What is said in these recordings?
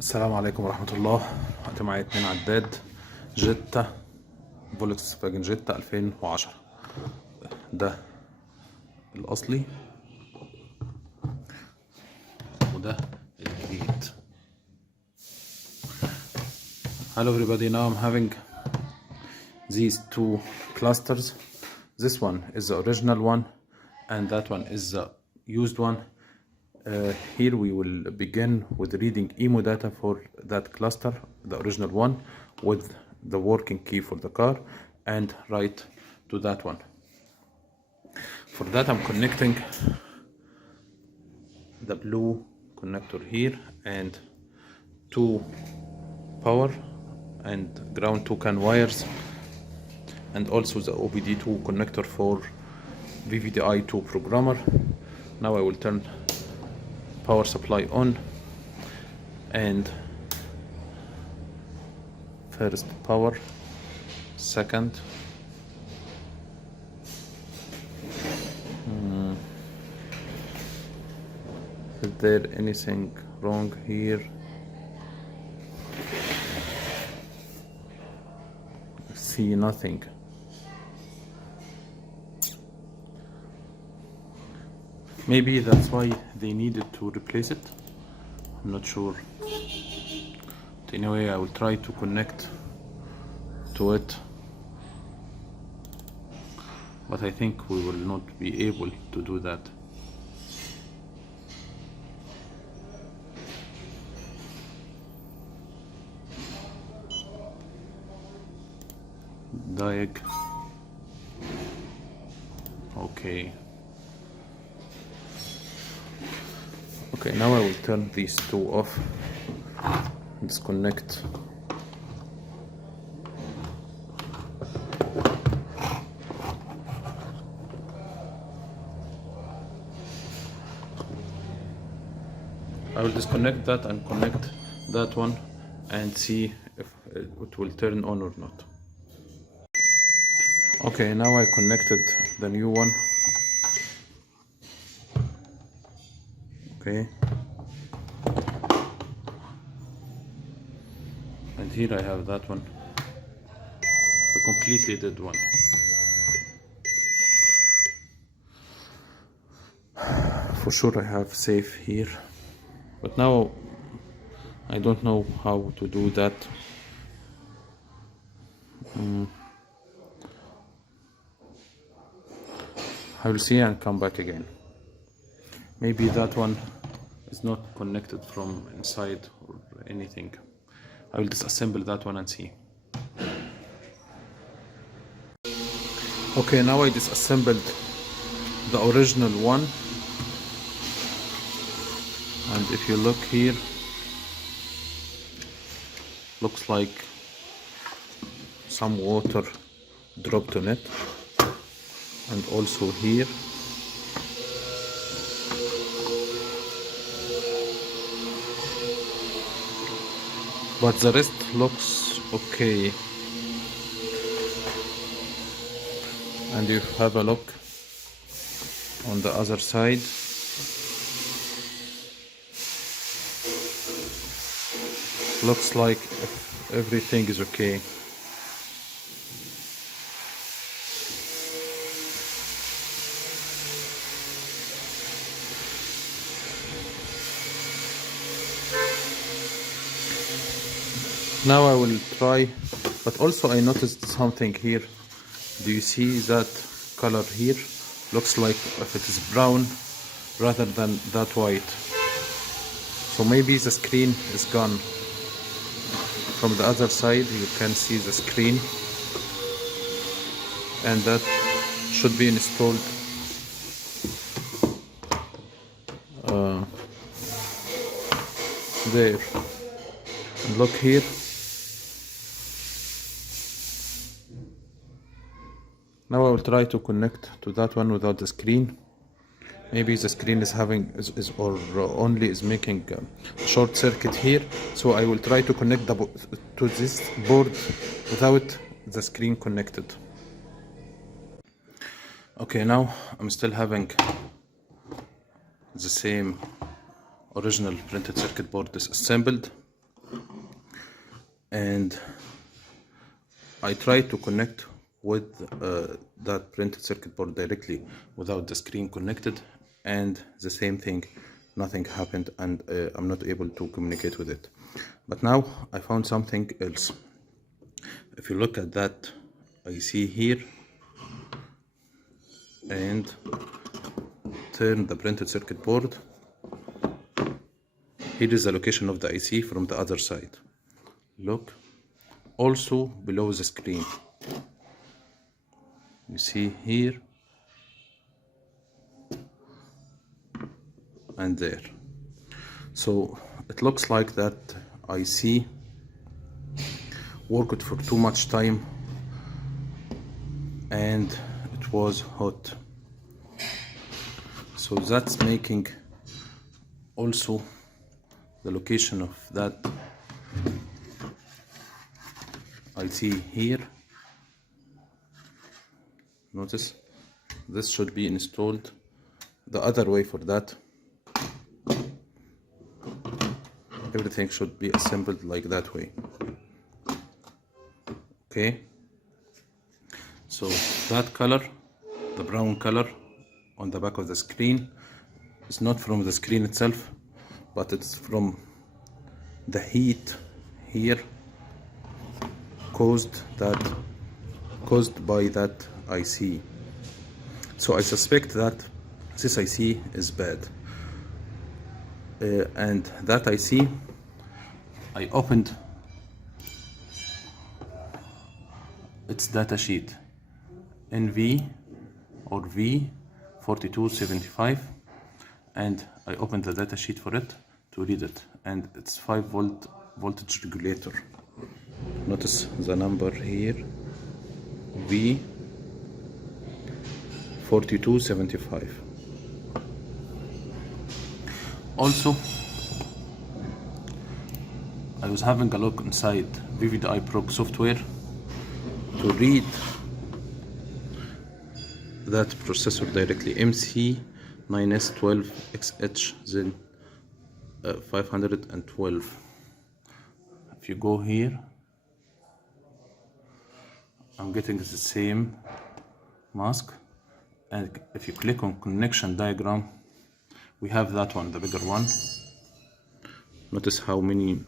السلام عليكم ورحمة الله. وقت معايا 2 عداد جيتا، فولكس فاجن جيتا 2010. ده الأصلي وده الجديد. Hello everybody, now I'm having these two clusters. This one is the original one and that one is the used one. Here we will begin with reading Immo data for that cluster, the original one, with the working key for the car, and write to that one. For that I'm connecting the blue connector here and two power and ground 2 CAN wires, and also the OBD2 connector for VVDI2 programmer. Now I will turn power supply on, and first power, second, is there anything wrong here? See nothing. Maybe that's why they needed to replace it. I'm not sure. But anyway, I will try to connect to it, but I think we will not be able to do that. Diag. Okay. Okay, now I will turn these two off, disconnect. I will disconnect that and connect that one and see if it will turn on or not. Okay, now I connected the new one. Okay, and here I have that one, the completely dead one. For sure I have safe here, but now I don't know how to do that. I will see and come back again. Maybe that one is not connected from inside or anything. I will disassemble that one and see. Okay, now I disassembled the original one, and if you look here, looks like some water dropped on it, and also here. But the rest looks okay. And if you have a look on the other side, looks like everything is okay. Now I will try, but also I noticed something here. Do you see that color here? Looks like if it is brown rather than that white. So maybe the screen is gone. From the other side you can see the screen, and that should be installed there. And look here. Now I will try to connect to that one without the screen. Maybe the screen is having or only is making a short circuit here. So I will try to connect to this board without the screen connected. Okay, now I'm still having the same original printed circuit board disassembled. and I tried to connect with that printed circuit board directly without the screen connected, and the same thing, nothing happened, and I'm not able to communicate with it. But now I found something else. If you look at that IC here and turn the printed circuit board, here is the location of the IC from the other side. Look, also below the screen. You see here and there. So it looks like that IC worked for too much time and it was hot. So that's making also the location of that IC here. Notice this should be installed the other way. For that, everything should be assembled like that way. Okay, so that color, the brown color on the back of the screen, is not from the screen itself, but it's from the heat here caused by that IC. So I suspect that this IC is bad, and that IC, I opened its data sheet, NV or V4275, and I opened the data sheet for it to read it, and it's 5-volt voltage regulator. Notice the number here, V4275. Also, I was having a look inside VVDI Pro software to read that processor directly, MC9S12XHZ512. If you go here, I'm getting the same mask, and if you click on connection diagram, we have that one, the bigger one. Notice how many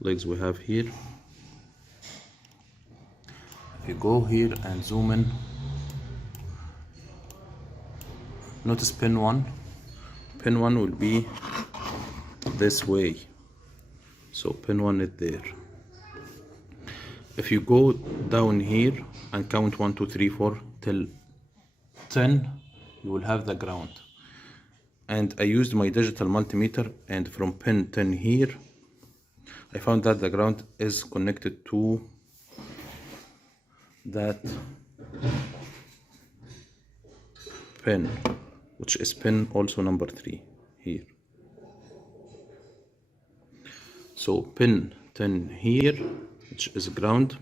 legs we have here. If you go here and zoom in, notice pin 1. Pin 1 will be this way, so pin 1 is there. If you go down here and count 1, 2, 3, 4 till 10, you will have the ground. And I used my digital multimeter, and from pin 10 here, I found that the ground is connected to that pin, which is pin also number 3 here. So pin 10 here, which is ground,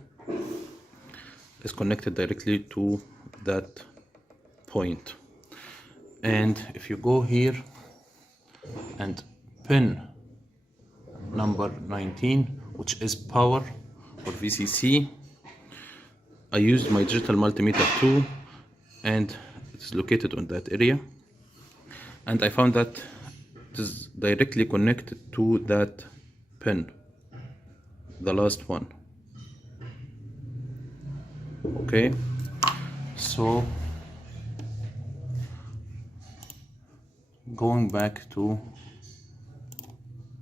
is connected directly to that point. And if you go here and pin number 19, which is power or VCC, I used my digital multimeter too, and it's located on that area, and I found that it is directly connected to that pin, the last one. Okay, so going back to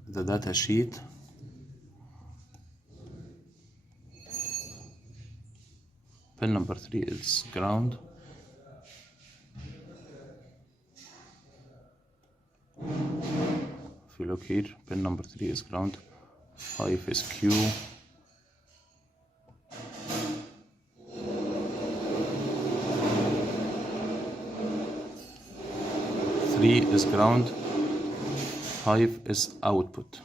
the data sheet, pin number 3 is ground. If you look here, pin number 3 is ground, 5 is Q, 3 is ground, 5 is output.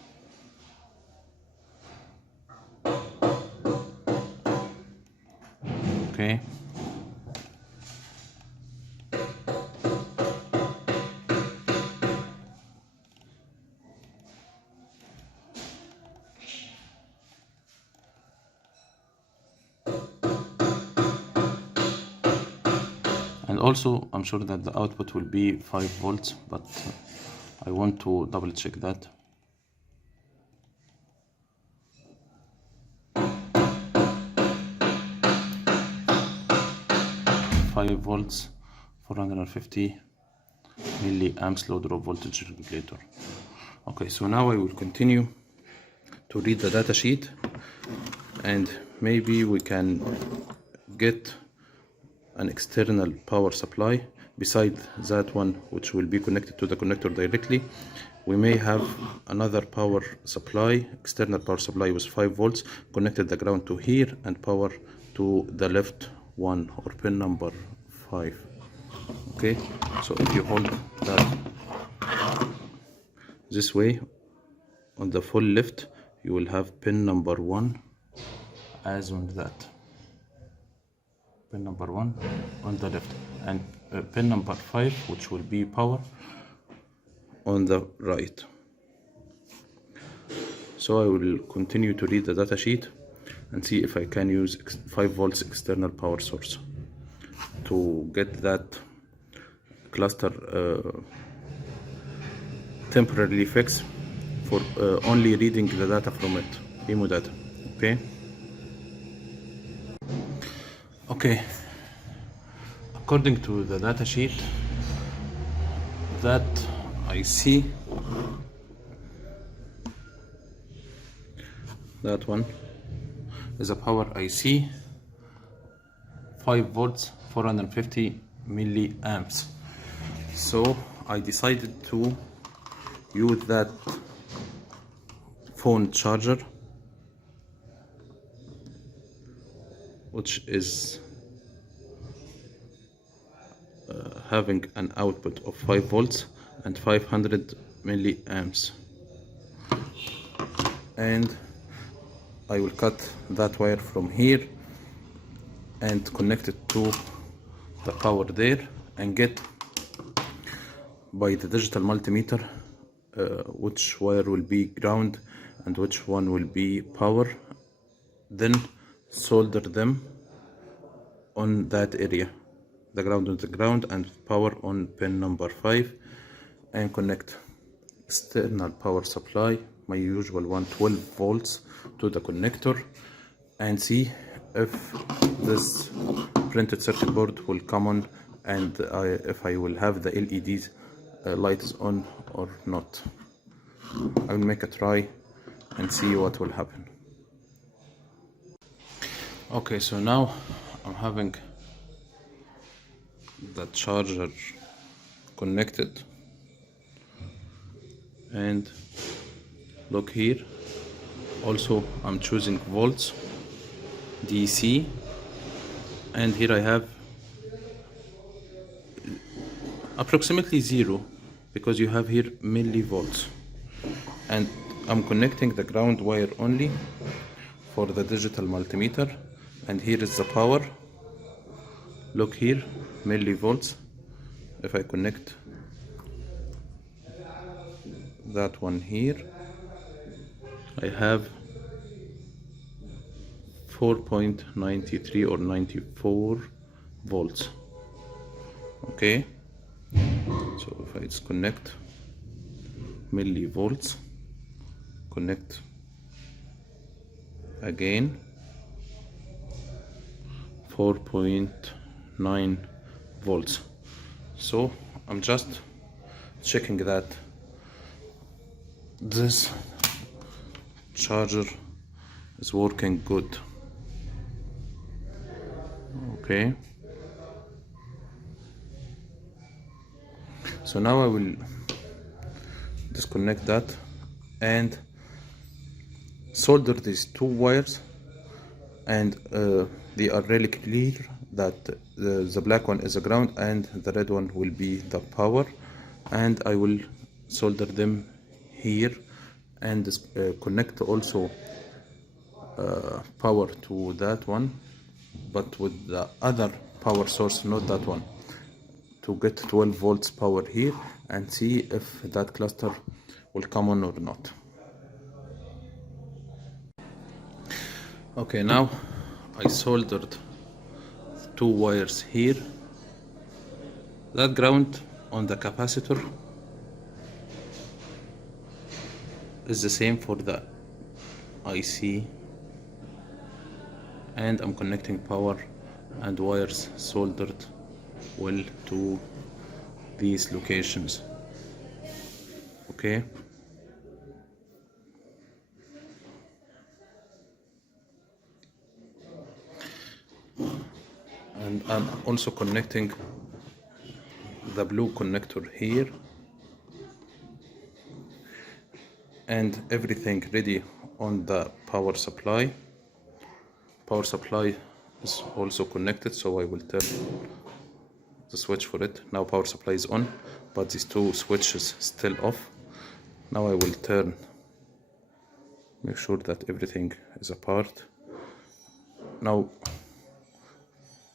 Okay. And also I'm sure that the output will be 5 volts, but I want to double check that. Five volts, 450 milliamps low drop voltage regulator. Okay, so now I will continue to read the data sheet, and maybe we can get an external power supply beside that one, which will be connected to the connector directly. We may have another power supply, external power supply with 5 volts, connected the ground to here and power to the left one, or pin number 5. Okay, so if you hold that this way on the full left, you will have pin number 1 as on that. Pin number 1 on the left, and pin number 5, which will be power, on the right. So I will continue to read the data sheet and see if I can use 5 volts external power source to get that cluster temporarily fixed for only reading the data from it, Immo data. Okay, according to the data sheet, that I see, that one is a power IC, 5 volts, 450 milliamps. So I decided to use that phone charger, which is having an output of 5 volts and 500 milliamps, and I will cut that wire from here and connect it to the power there, and get by the digital multimeter which wire will be ground and which one will be power, then solder them on that area, the ground on the ground and power on pin number 5, and connect external power supply, my usual one, 12 volts, to the connector, and see if this printed circuit board will come on, and if I will have the LEDs lights on or not. I will make a try and see what will happen. Okay, so now I'm having the charger connected, and look here, also I'm choosing volts DC, and here I have approximately 0 because you have here millivolts, and I'm connecting the ground wire only for the digital multimeter, and here is the power. Look here, millivolts. If I connect that one here, I have 4.93 or 94 volts. Okay, so if I disconnect millivolts, connect again, 4.9 volts. So I'm just checking that this charger is working good. Okay, so now I will disconnect that and solder these two wires, and they are really clear that the black one is the ground and the red one will be the power, and I will solder them here and connect also power to that one, but with the other power source, not that one, to get 12 volts power here, and see if that cluster will come on or not. Okay, now I soldered two wires here that ground on the capacitor is the same for the IC, and I'm connecting power and wires soldered well to these locations. Okay, and I'm also connecting the blue connector here, and everything ready on the power supply. Power supply is also connected, so I will turn the switch for it. Now power supply is on, but these two switches still off. Now I will turn, make sure that everything is apart. Now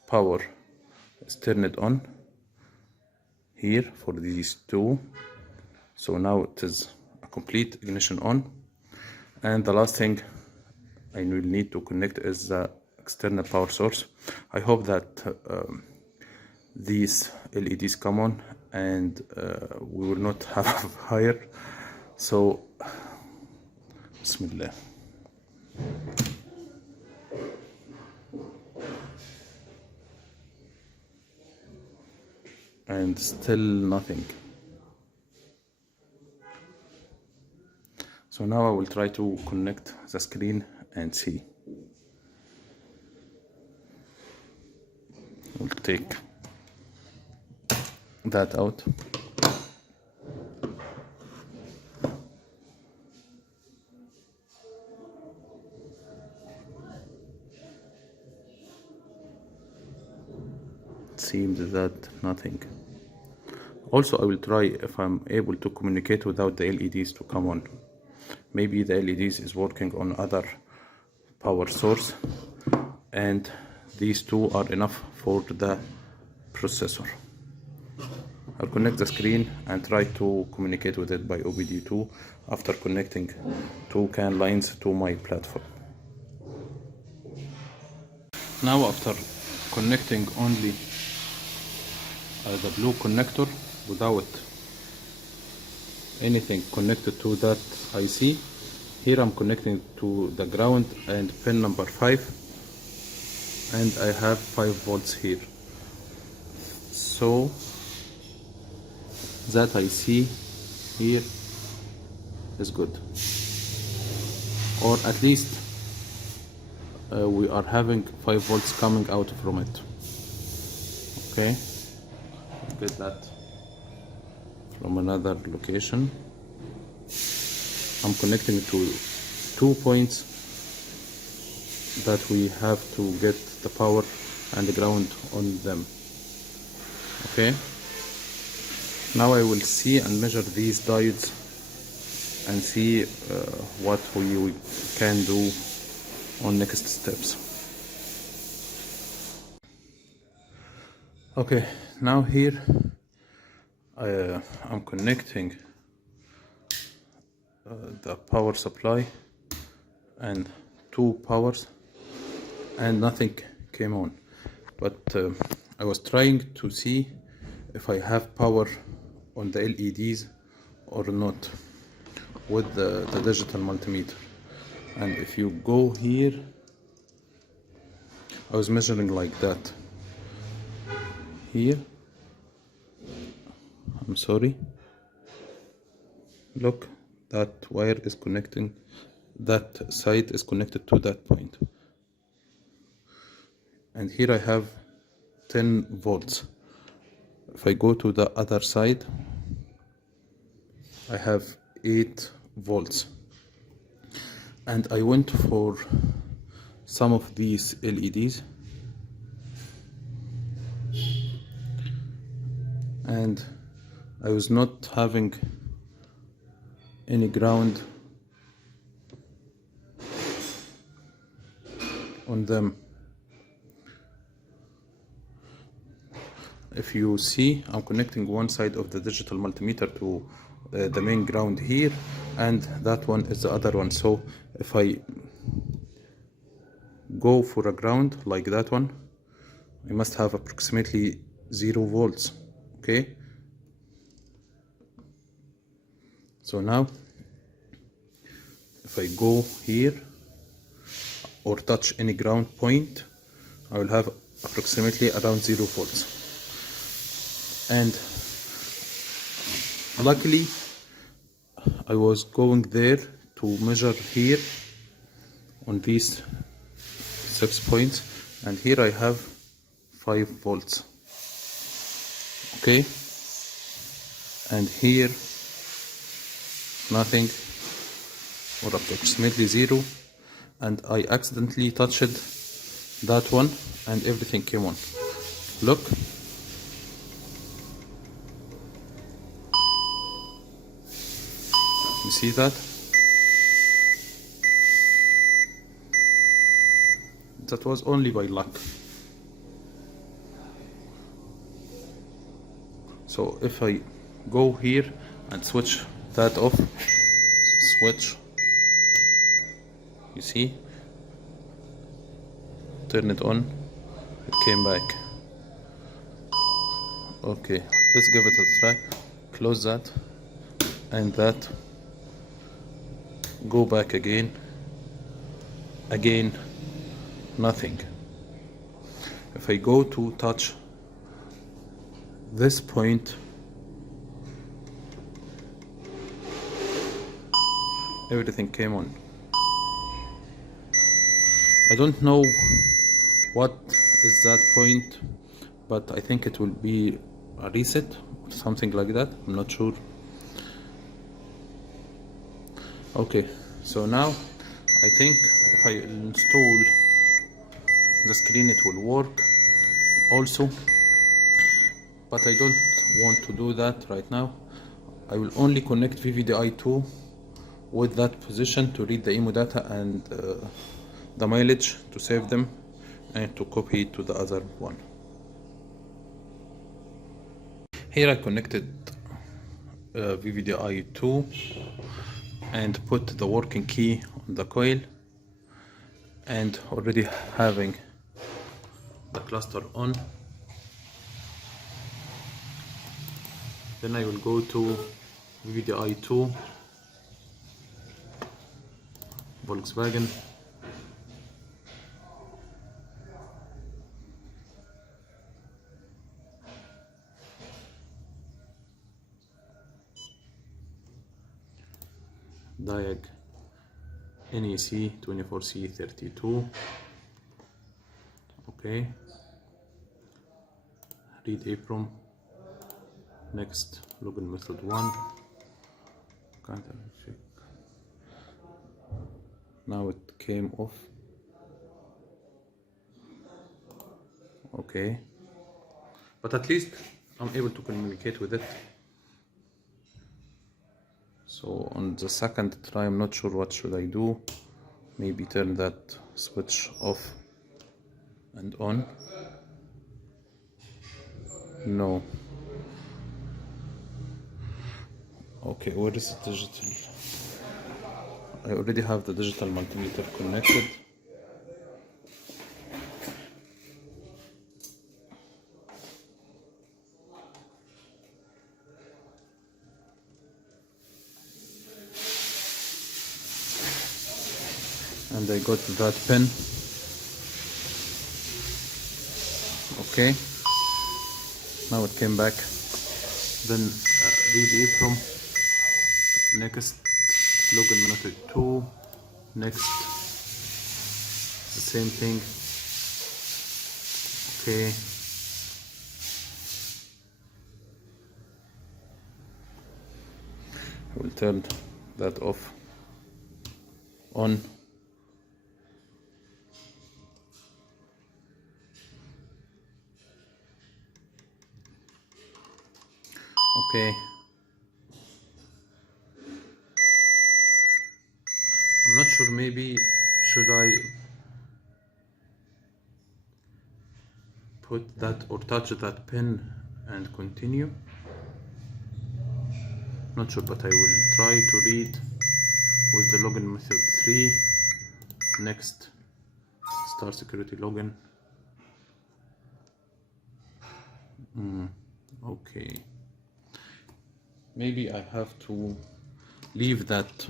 power is turned on here for these two, so now it is a complete ignition on. And the last thing I will need to connect is the external power source. I hope that these LEDs come on and we will not have a fire. So Bismillah. And still nothing. So now I will try to connect the screen and see. We'll take that out. It seems that nothing. Also, I will try if I'm able to communicate without the LEDs to come on. Maybe the LEDs is working on other power source, and these two are enough for the processor. I'll connect the screen and try to communicate with it by OBD2 after connecting two CAN lines to my platform. Now after connecting only the blue connector without anything connected to that IC, here I'm connecting to the ground and pin number 5, and I have 5 volts here. So that IC here is good, or at least we are having 5 volts coming out from it. Okay, get that from another location. I'm connecting to 2 points that we have to get the power and the ground on them. Okay, now I will see and measure these diodes and see what we can do on next steps. Okay, now here I'm connecting the power supply and 2 powers, and nothing came on. But I was trying to see if I have power on the LEDs or not with the digital multimeter. And if you go here, I was measuring like that. Here, I'm sorry, look, that wire is connecting, that side is connected to that point, and here I have 10 volts. If I go to the other side, I have 8 volts, and I went for some of these LEDs, and I was not having any ground on them. If you see, I'm connecting one side of the digital multimeter to the main ground here, and that one is the other one. So if I go for a ground like that one, I must have approximately 0 volts. Okay, so now if I go here or touch any ground point, I will have approximately around 0 volts. And luckily I was going there to measure here on these 6 points, and here I have 5 volts. Okay, and here nothing, or approximately 0, and I accidentally touched that one and everything came on. Look, you see that? That was only by luck. So if I go here and switch that off, switch, you see, turn it on, it came back. Okay, let's give it a try. Close that and that, go back again, nothing. If I go to touch this point, everything came on. I don't know what is that point, but I think it will be a reset or something like that, I'm not sure. Okay, so now I think if I install the screen it will work also, but I don't want to do that right now. I will only connect VVDI2 with that position to read the Immo data and the mileage to save them and to copy it to the other one. Here I connected VVDI2 and put the working key on the coil, and already having the cluster on. Then I will go to VVDI2 Volkswagen, diag NEC 24C32. Okay, read EEPROM. Next, login method 1. Can't check. Now it came off. Okay, but at least I'm able to communicate with it. So on the second try, I'm not sure what should I do. Maybe turn that switch off and on. No. Okay, where is the digital? I already have the digital multimeter connected. And I got that pin. Okay, now it came back. Then read EEPROM. Next, login method 2. Next, the same thing. Okay, I will turn that off, on. Okay, I'm not sure, maybe should I put that or touch that pin and continue? Not sure, but I will try to read with the login method 3. Next, start security login. Okay, maybe I have to leave that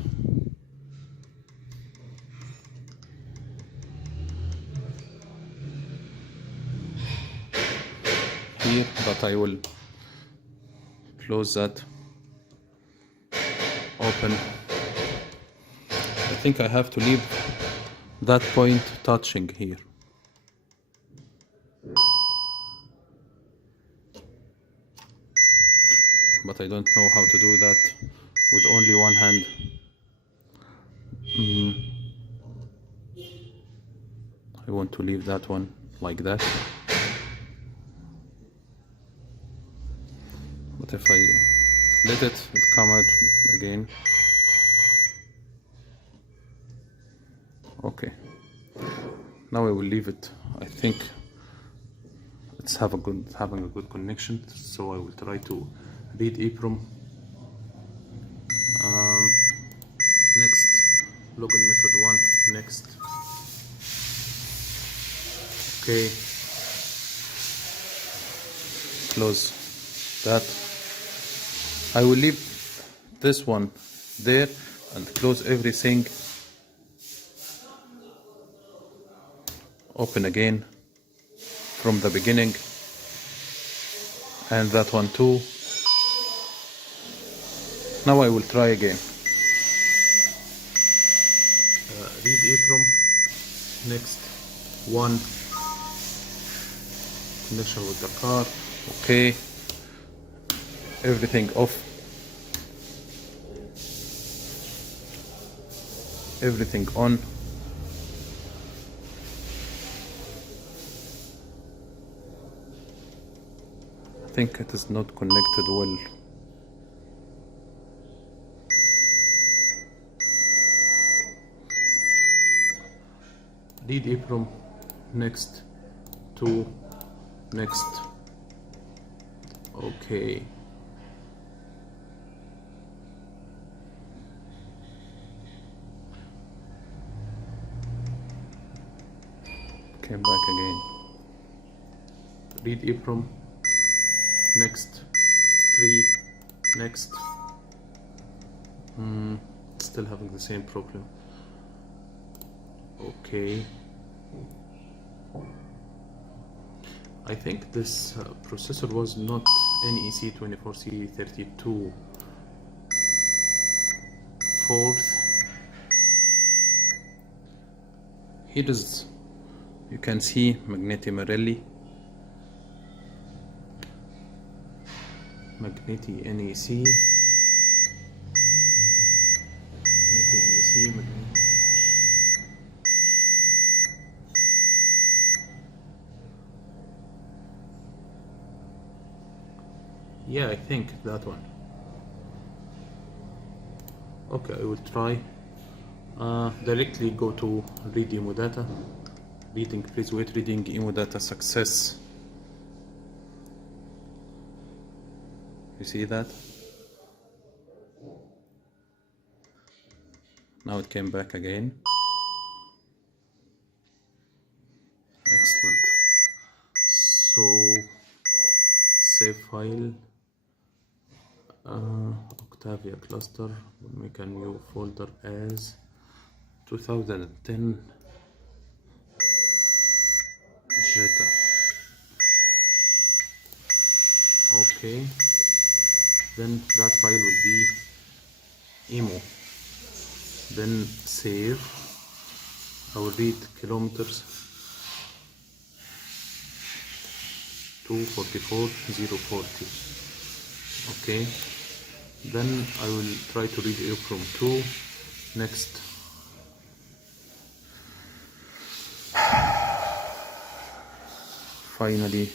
here, but I will close that, open. I think I have to leave that point touching here. But I don't know how to do that with only one hand. I want to leave that one like that. But if I let it come out again. Okay. Now I will leave it. I think it's having a good connection. So I will try to read EEPROM. Next, login method 1. Next. Okay. Close that. I will leave this one there and close everything. Open again from the beginning, and that one too. Now I will try again. Read EEPROM. Next one. Connection with the car. Okay. Everything off. Everything on. I think it is not connected well. Read EEPROM. Next. 2. Next. Okay. Came back again. Read EEPROM. Next. 3. Next. Still having the same problem. Okay. I think this processor was not NEC 24C32 4th. Here is, you can see Magneti Marelli, Magneti NEC, Magneti NEC, Magneti. Yeah, I think that one. Okay, I will try. Directly go to read Immo data. Reading, please wait, reading Immo data success. You see that? Now it came back again. Excellent. So, save file. Octavia cluster. We'll make a new folder as 2010 Jetta. Okay. Then that file will be Immo. Then save. I will read kilometers 244,040. Okay. Then I will try to read EEPROM 2. Next. Finally,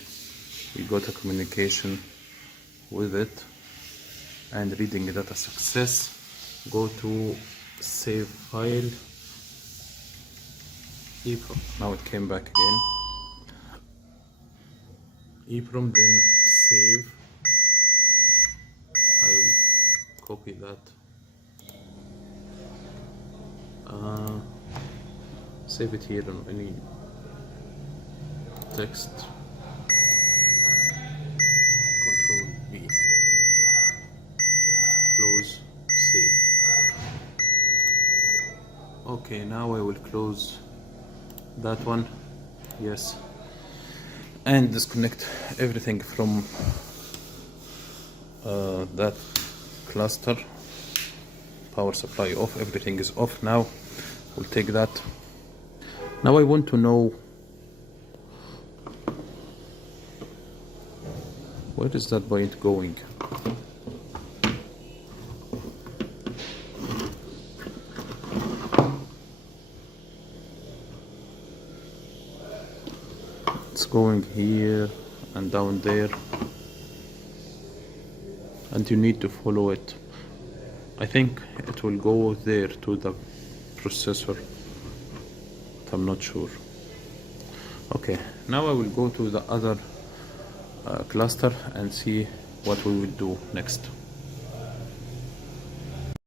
we got a communication with it and reading data success. Go to save file. EEPROM. Now it came back again. EEPROM, then save. I will copy that. Save it here on any text. Control Okay, now I will close that one, yes, and disconnect everything from that cluster. Power supply off, everything is off now. We'll take that. Now I want to know where is that point going. It's going here and down there, and you need to follow it. I think it will go there to the processor, but I'm not sure. Okay, now I will go to the other cluster and see what we will do next.